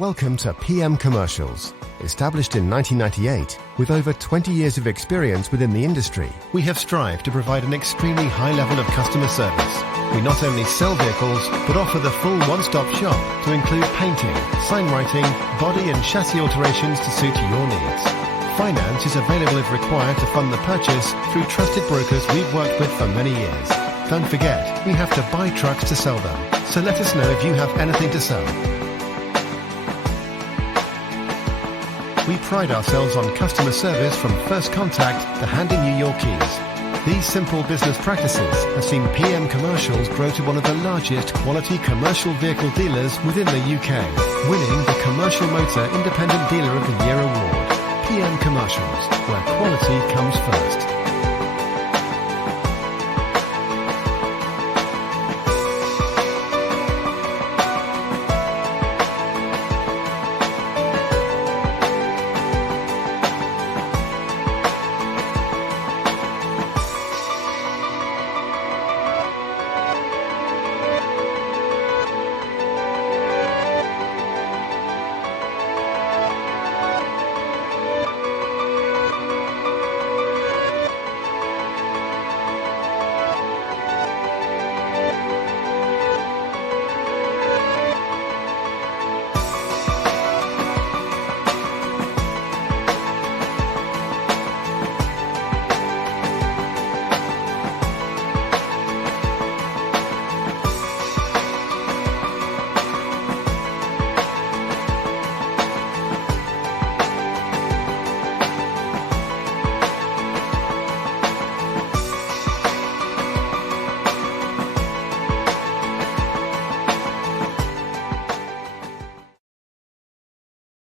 Welcome to PM Commercials. Established in 1998, with over 20 years of experience within the industry, we have strived to provide an extremely high level of customer service. We not only sell vehicles, but offer the full one-stop shop to include painting, sign writing, body and chassis alterations to suit your needs. Finance is available if required to fund the purchase through trusted brokers we've worked with for many years. Don't forget, we have to buy trucks to sell them, so let us know if you have anything to sell. We pride ourselves on customer service from first contact to handing you your keys. These simple business practices have seen PM Commercials grow to one of the largest quality commercial vehicle dealers within the UK, winning the Commercial Motor Independent Dealer of the Year award. PM Commercials, where quality comes first.